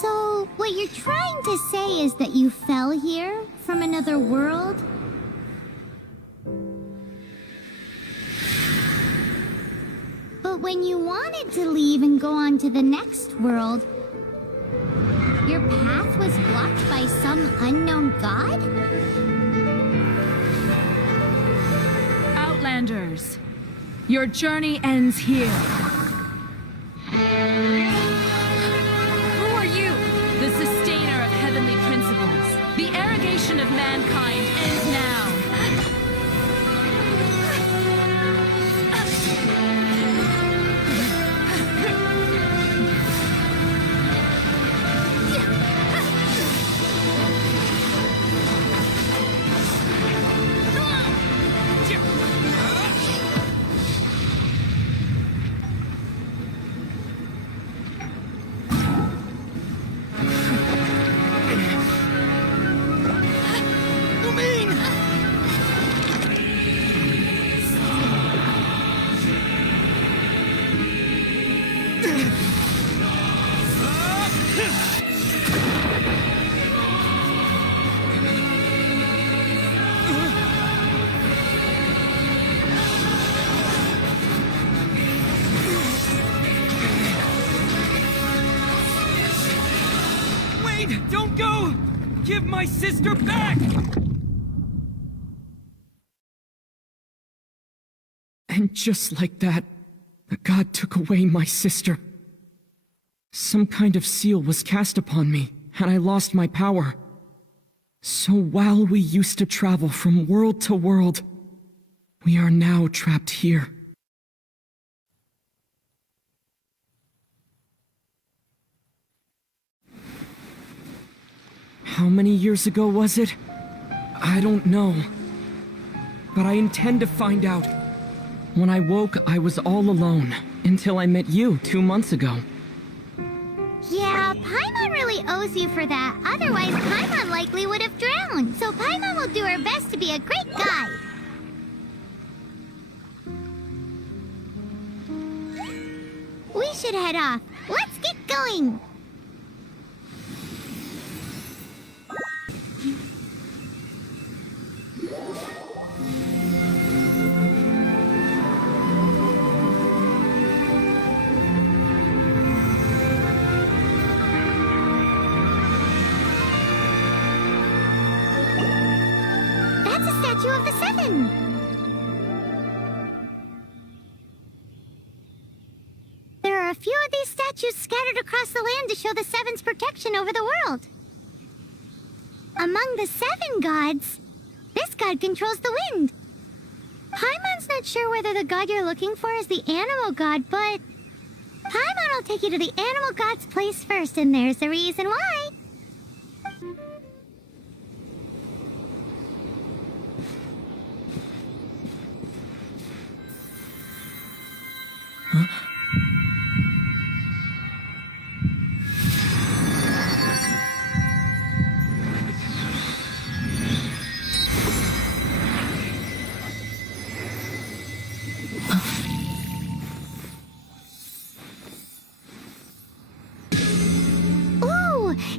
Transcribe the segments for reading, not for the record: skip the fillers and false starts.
So, what you're trying to say is that you fell here from another world? But when you wanted to leave and go on to the next world, your path was blocked by some unknown god? Outlanders, your journey ends here. Who are you? The sustainer of heavenly principles. The arrogation of mankind ends now. Don't go! Give my sister back! And just like that, the god took away my sister. Some kind of seal was cast upon me, and I lost my power. So while we used to travel from world to world, we are now trapped here. How many years ago was it? I don't know. But I intend to find out. When I woke, I was all alone, until I met you 2 months ago. Yeah, Paimon really owes you for that. Otherwise, Paimon likely would have drowned. So Paimon will do her best to be a great guide. We should head off. Let's get going! That's a statue of the Seven! There are a few of these statues scattered across the land to show the Seven's protection over the world. Among the 7 gods, this god controls the wind. Paimon's not sure whether the god you're looking for is the animal god, but Paimon will take you to the animal god's place first, and there's the reason why.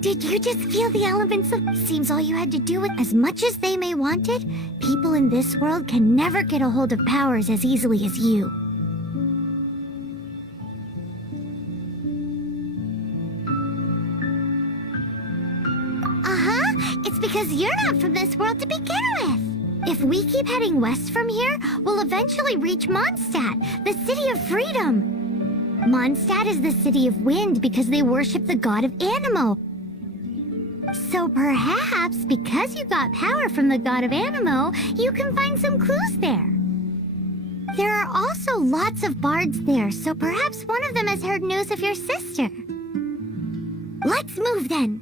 Did you just feel the elements of... Seems all you had to do with... As much as they may want it, people in this world can never get a hold of powers as easily as you. Uh-huh. It's because you're not from this world to begin with. If we keep heading west from here, we'll eventually reach Mondstadt, the city of freedom. Mondstadt is the city of wind because they worship the god of Anemo. So perhaps, because you got power from the god of Anemo, you can find some clues there. There are also lots of bards there, so perhaps one of them has heard news of your sister. Let's move then.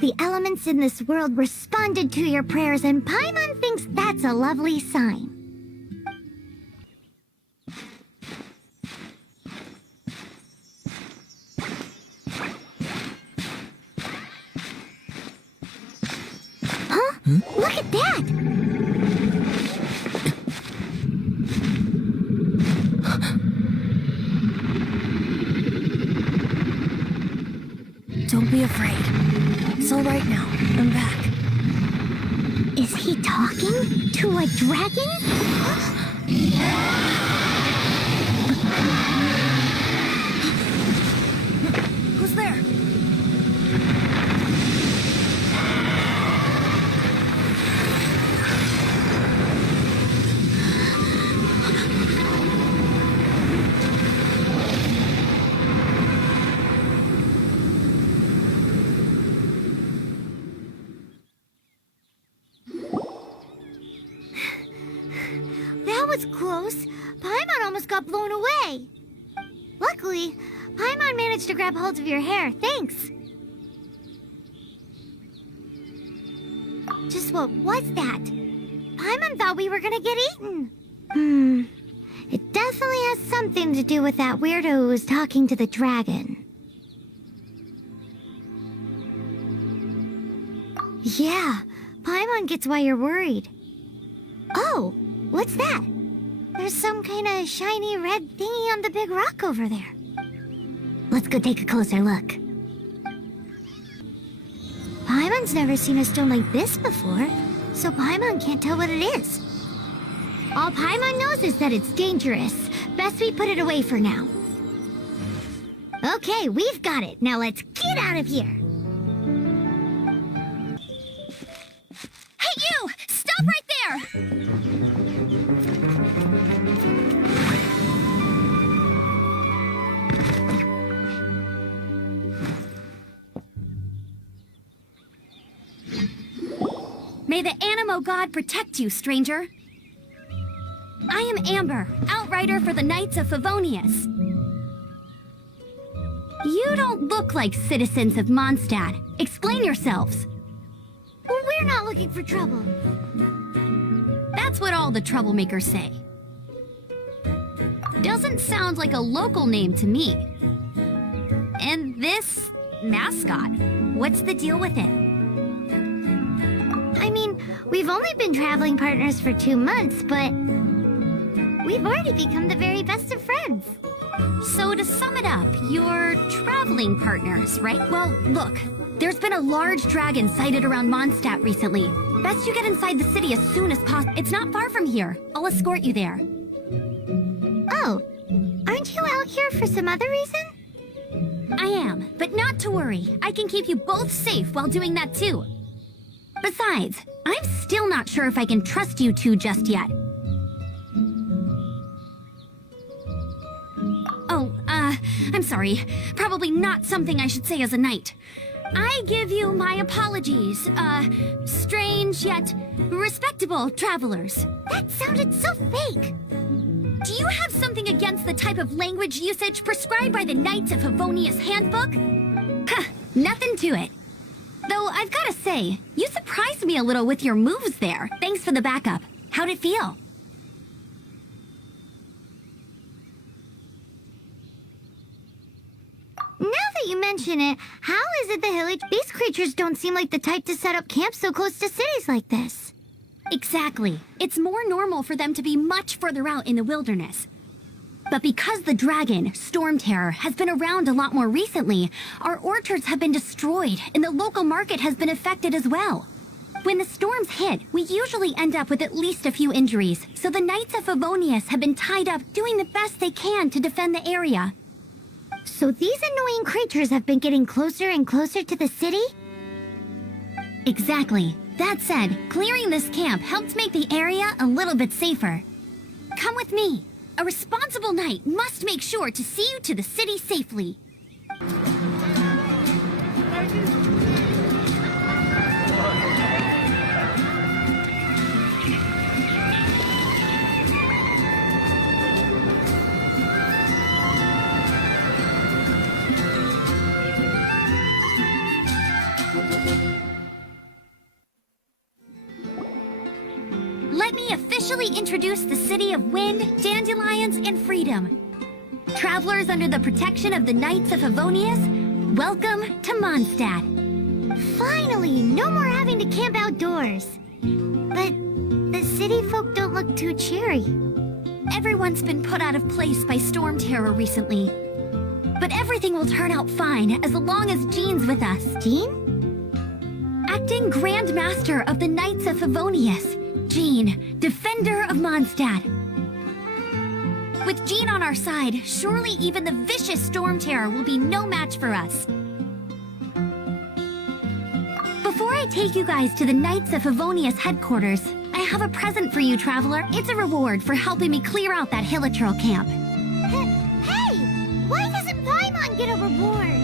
The elements in this world responded to your prayers, and Paimon thinks that's a lovely sign. Look at that! Don't be afraid. It's all right now. I'm back. Is he talking to a dragon? Who's there? That was close. Paimon almost got blown away. Luckily, Paimon managed to grab hold of your hair. Thanks. Just what was that? Paimon thought we were gonna get eaten. It definitely has something to do with that weirdo who was talking to the dragon. Yeah, Paimon gets why you're worried. Oh, what's that? There's some kind of shiny red thingy on the big rock over there. Let's go take a closer look. Paimon's never seen a stone like this before, so Paimon can't tell what it is. All Paimon knows is that it's dangerous. Best we put it away for now. Okay, we've got it. Now let's get out of here. Hey, you! Stop right there! May the Animo God protect you, stranger. I am Amber, outrider for the Knights of Favonius. You don't look like citizens of Mondstadt. Explain yourselves. Well, we're not looking for trouble. That's what all the troublemakers say. Doesn't sound like a local name to me. And this mascot, what's the deal with it? I mean, we've only been traveling partners for 2 months, but we've already become the very best of friends. So to sum it up, you're traveling partners, right? Well, look, there's been a large dragon sighted around Mondstadt recently. Best you get inside the city as soon as possible. It's not far from here. I'll escort you there. Oh, aren't you out here for some other reason? I am, but not to worry. I can keep you both safe while doing that too. Besides, I'm still not sure if I can trust you two just yet. Oh, I'm sorry. Probably not something I should say as a knight. I give you my apologies, strange yet respectable travelers. That sounded so fake. Do you have something against the type of language usage prescribed by the Knights of Favonius Handbook? Huh, nothing to it. Though I've gotta say, you surprised me a little with your moves there. Thanks for the backup. How'd it feel? Now that you mention it, how is it the village? These creatures don't seem like the type to set up camp so close to cities like this. Exactly. It's more normal for them to be much further out in the wilderness. But because the dragon, Storm Terror, has been around a lot more recently, our orchards have been destroyed and the local market has been affected as well. When the storms hit, we usually end up with at least a few injuries, so the Knights of Favonius have been tied up doing the best they can to defend the area. So these annoying creatures have been getting closer and closer to the city? Exactly. That said, clearing this camp helps make the area a little bit safer. Come with me. A responsible knight must make sure to see you to the city safely. Let me officially introduce the city of wind, dandelions, and freedom. Travelers under the protection of the Knights of Favonius, welcome to Mondstadt. Finally, no more having to camp outdoors. But the city folk don't look too cheery. Everyone's been put out of place by storm terror recently. But everything will turn out fine as long as Jean's with us. Jean? Acting Grand Master of the Knights of Favonius. Jean, Defender of Mondstadt. With Jean on our side, surely even the vicious Storm Terror will be no match for us. Before I take you guys to the Knights of Favonius headquarters, I have a present for you, Traveler. It's a reward for helping me clear out that Hilichurl camp. Hey! Why doesn't Paimon get a reward?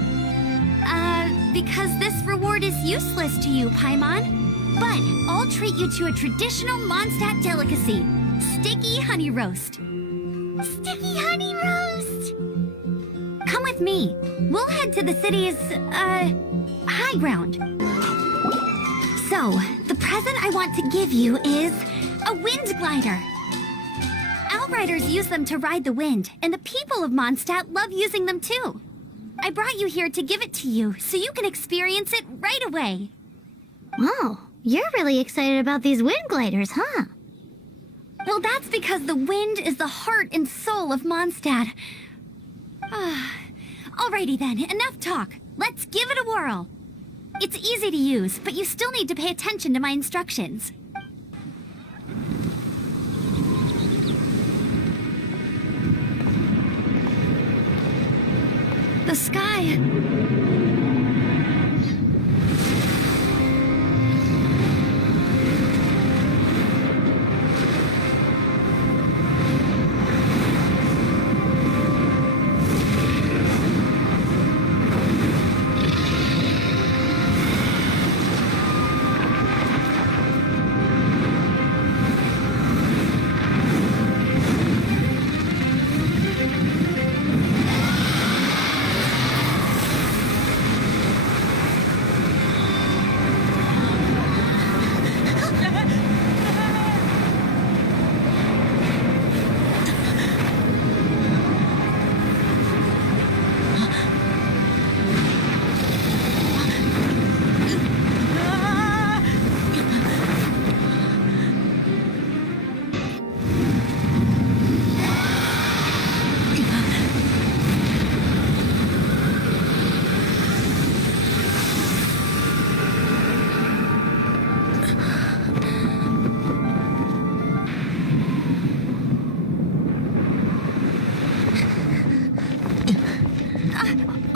Because this reward is useless to you, Paimon. But I'll treat you to a traditional Mondstadt delicacy, sticky honey roast. Sticky honey roast! Come with me. We'll head to the city's, high ground. So, the present I want to give you is a wind glider. Outriders use them to ride the wind, and the people of Mondstadt love using them too. I brought you here to give it to you, so you can experience it right away. Oh, you're really excited about these wind gliders, huh? Well, that's because the wind is the heart and soul of Mondstadt. Alrighty then, enough talk. Let's give it a whirl. It's easy to use, but you still need to pay attention to my instructions. The sky...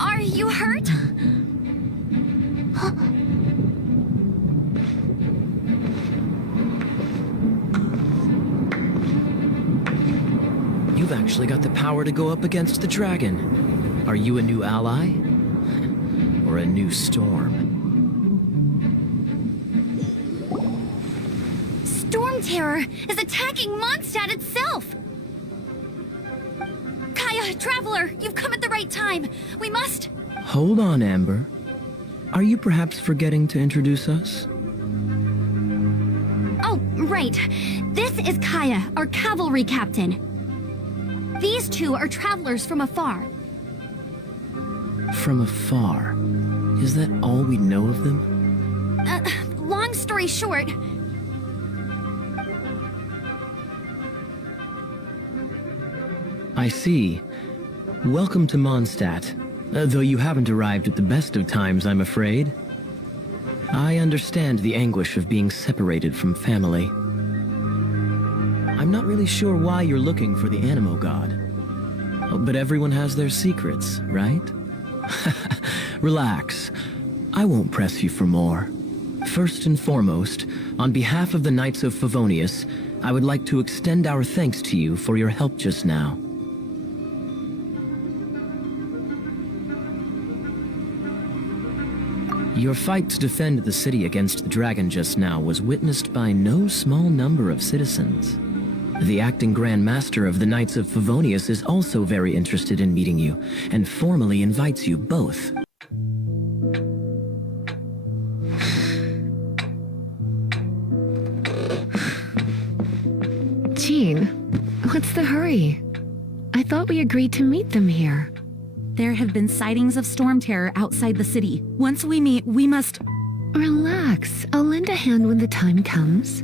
Are you hurt? You've actually got the power to go up against the dragon. Are you a new ally? Or a new storm? Storm Terror is attacking Mondstadt itself! Kaya, Traveler, you've come at the right time. We must... Hold on, Amber. Are you perhaps forgetting to introduce us? Oh, right. This is Kaya, our cavalry captain. These two are travelers from afar. From afar? Is that all we know of them? Long story short... I see. Welcome to Mondstadt. Though you haven't arrived at the best of times, I'm afraid. I understand the anguish of being separated from family. I'm not really sure why you're looking for the Animo God. But everyone has their secrets, right? Relax. I won't press you for more. First and foremost, on behalf of the Knights of Favonius, I would like to extend our thanks to you for your help just now. Your fight to defend the city against the dragon just now was witnessed by no small number of citizens. The acting Grand Master of the Knights of Favonius is also very interested in meeting you, and formally invites you both. Jean, what's the hurry? I thought we agreed to meet them here. There have been sightings of Storm Terror outside the city. Once we meet, we must... Relax. I'll lend a hand when the time comes.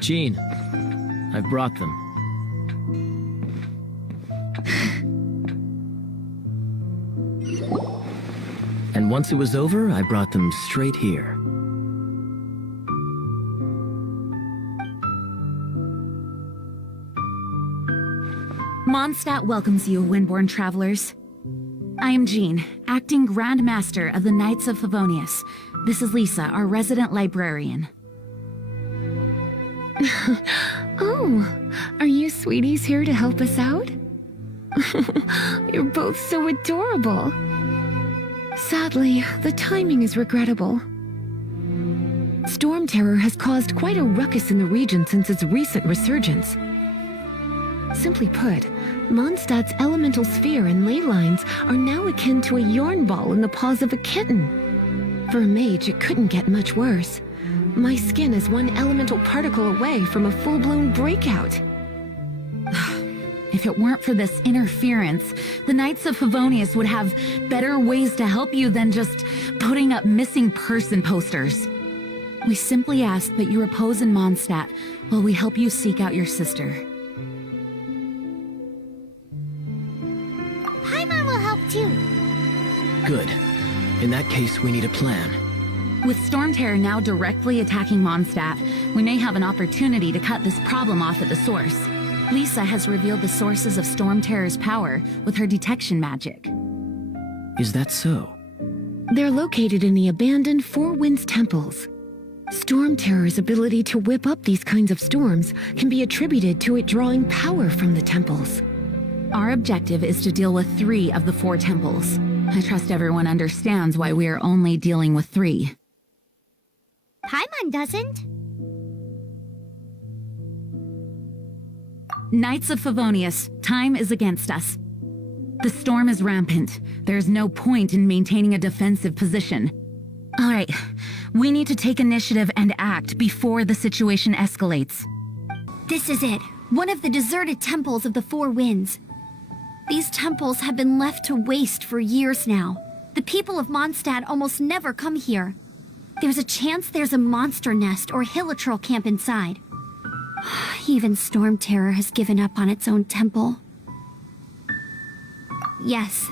Jean, I've brought them. And once it was over, I brought them straight here. Mondstadt welcomes you, Windborn travelers. I am Jean, acting Grand Master of the Knights of Favonius. This is Lisa, our resident librarian. Oh, are you sweeties here to help us out? You're both so adorable. Sadly, the timing is regrettable. Storm Terror has caused quite a ruckus in the region since its recent resurgence. Simply put, Mondstadt's elemental sphere and ley lines are now akin to a yarn ball in the paws of a kitten. For a mage, it couldn't get much worse. My skin is one elemental particle away from a full-blown breakout. If it weren't for this interference, the Knights of Favonius would have better ways to help you than just putting up missing person posters. We simply ask that you repose in Mondstadt while we help you seek out your sister. Paimon will help too. Good. In that case, we need a plan. With Storm Terror now directly attacking Mondstadt, we may have an opportunity to cut this problem off at the source. Lisa has revealed the sources of Storm Terror's power with her detection magic. Is that so? They're located in the abandoned Four Winds temples. Storm Terror's ability to whip up these kinds of storms can be attributed to it drawing power from the temples. Our objective is to deal with 3 of the 4 temples. I trust everyone understands why we are only dealing with 3. Paimon doesn't. Knights of Favonius, time is against us. The storm is rampant. There is no point in maintaining a defensive position. All right, we need to take initiative and act before the situation escalates. This is it. One of the deserted temples of the Four Winds. These temples have been left to waste for years now. The people of Mondstadt almost never come here. There's a chance there's a monster nest or hilichurl camp inside. Even Storm Terror has given up on its own temple. Yes,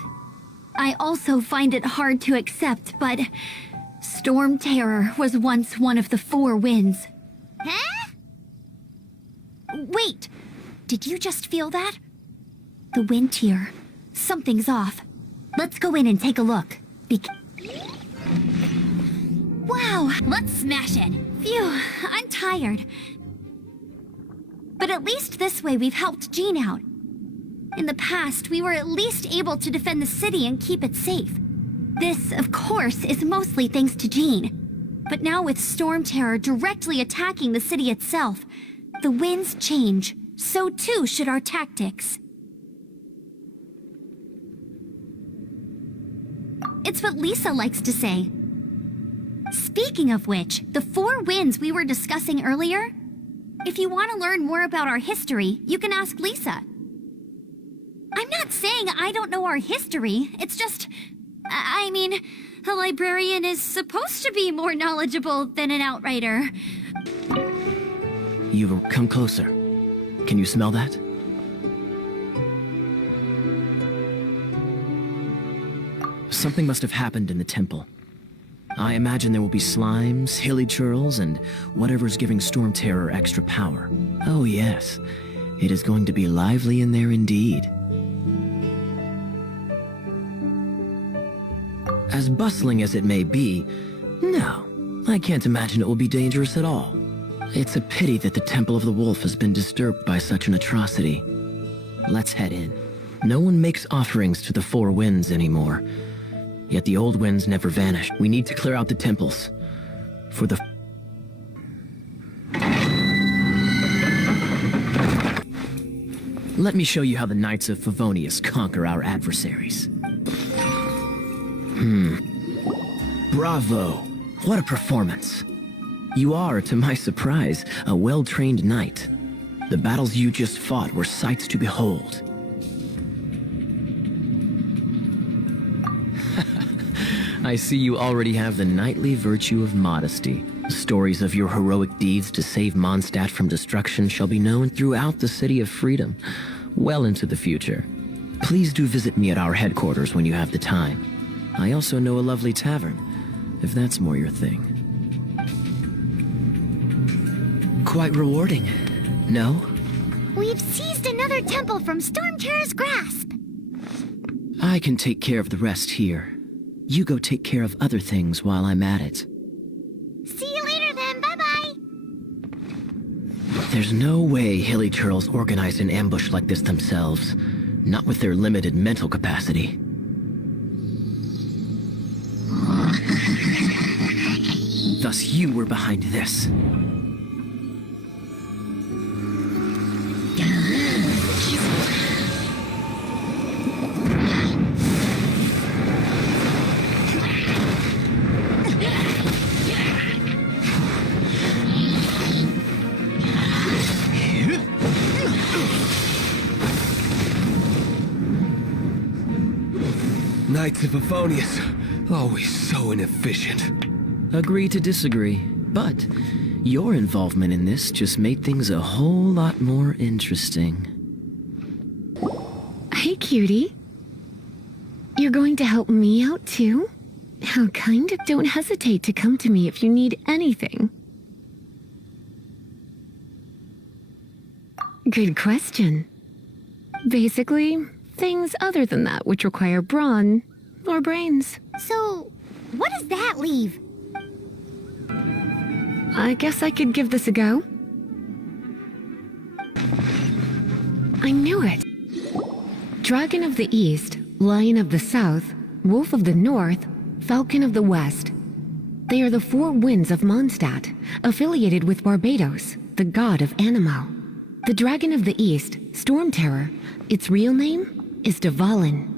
I also find it hard to accept, but Storm Terror was once one of the Four Winds. Huh? Wait, did you just feel that? The wind here. Something's off. Let's go in and take a look. Wow, let's smash it. Phew, I'm tired. But at least this way we've helped Jean out. In the past, we were at least able to defend the city and keep it safe. This, of course, is mostly thanks to Jean. But now with Storm Terror directly attacking the city itself, the winds change. So too should our tactics. It's what Lisa likes to say. Speaking of which, the Four Winds we were discussing earlier, if you want to learn more about our history, you can ask Lisa. I'm not saying I don't know our history, it's just... I mean, a librarian is supposed to be more knowledgeable than an outrider. You've come closer. Can you smell that? Something must have happened in the temple. I imagine there will be slimes, hilichurls, and whatever's giving Storm Terror extra power. Oh yes, it is going to be lively in there indeed. As bustling as it may be, no, I can't imagine it will be dangerous at all. It's a pity that the Temple of the Wolf has been disturbed by such an atrocity. Let's head in. No one makes offerings to the Four Winds anymore. Yet the old winds never vanished. We need to clear out the temples. For the... Let me show you how the Knights of Favonius conquer our adversaries. Bravo! What a performance! You are, to my surprise, a well-trained knight. The battles you just fought were sights to behold. I see you already have the knightly virtue of modesty. Stories of your heroic deeds to save Mondstadt from destruction shall be known throughout the City of Freedom, well into the future. Please do visit me at our headquarters when you have the time. I also know a lovely tavern, if that's more your thing. Quite rewarding, no? We've seized another temple from Stormterror's grasp. I can take care of the rest here. You go take care of other things while I'm at it. See you later then, bye-bye. There's no way Hilly Turtles organized an ambush like this themselves. Not with their limited mental capacity. Thus you were behind this. Knights of Favonius, always so inefficient. Agree to disagree, but your involvement in this just made things a whole lot more interesting. Hey, cutie. You're going to help me out, too? How kind. Don't hesitate to come to me if you need anything. Good question. Basically, things other than that which require brawn or brains. So, what does that leave? I guess I could give this a go. I knew it. Dragon of the East, Lion of the South, Wolf of the North, Falcon of the West. They are the four winds of Mondstadt, affiliated with Barbados, the god of Anemo. The Dragon of the East, Stormterror, its real name is Dvalin.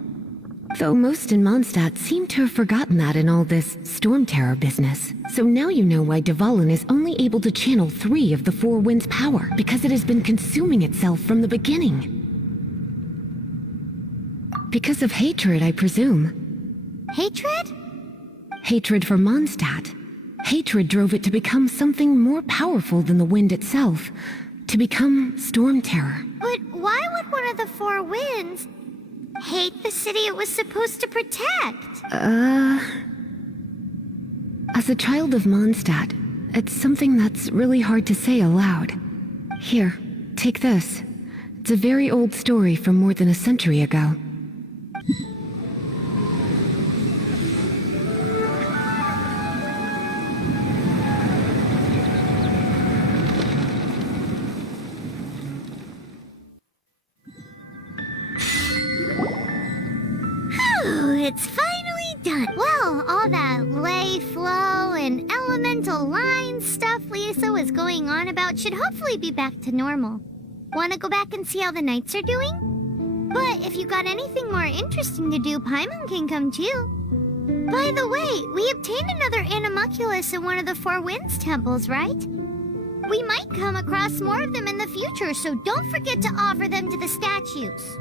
Though most in Mondstadt seem to have forgotten that in all this Stormterror business. So now you know why Dvalin is only able to channel 3 of the four winds' power, because it has been consuming itself from the beginning. Because of hatred, I presume. Hatred? Hatred for Mondstadt. Hatred drove it to become something more powerful than the wind itself. To become Stormterror. But why would one of the four winds hate the city it was supposed to protect? As a child of Mondstadt, it's something that's really hard to say aloud. Here, take this. It's a very old story from more than a century ago. It's finally done. Well, all that lay flow and elemental line stuff Lisa was going on about should hopefully be back to normal. Want to go back and see how the knights are doing? But if you got anything more interesting to do, Paimon can come too. By the way, we obtained another Animalculus in one of the Four Winds temples, right? We might come across more of them in the future, so don't forget to offer them to the statues.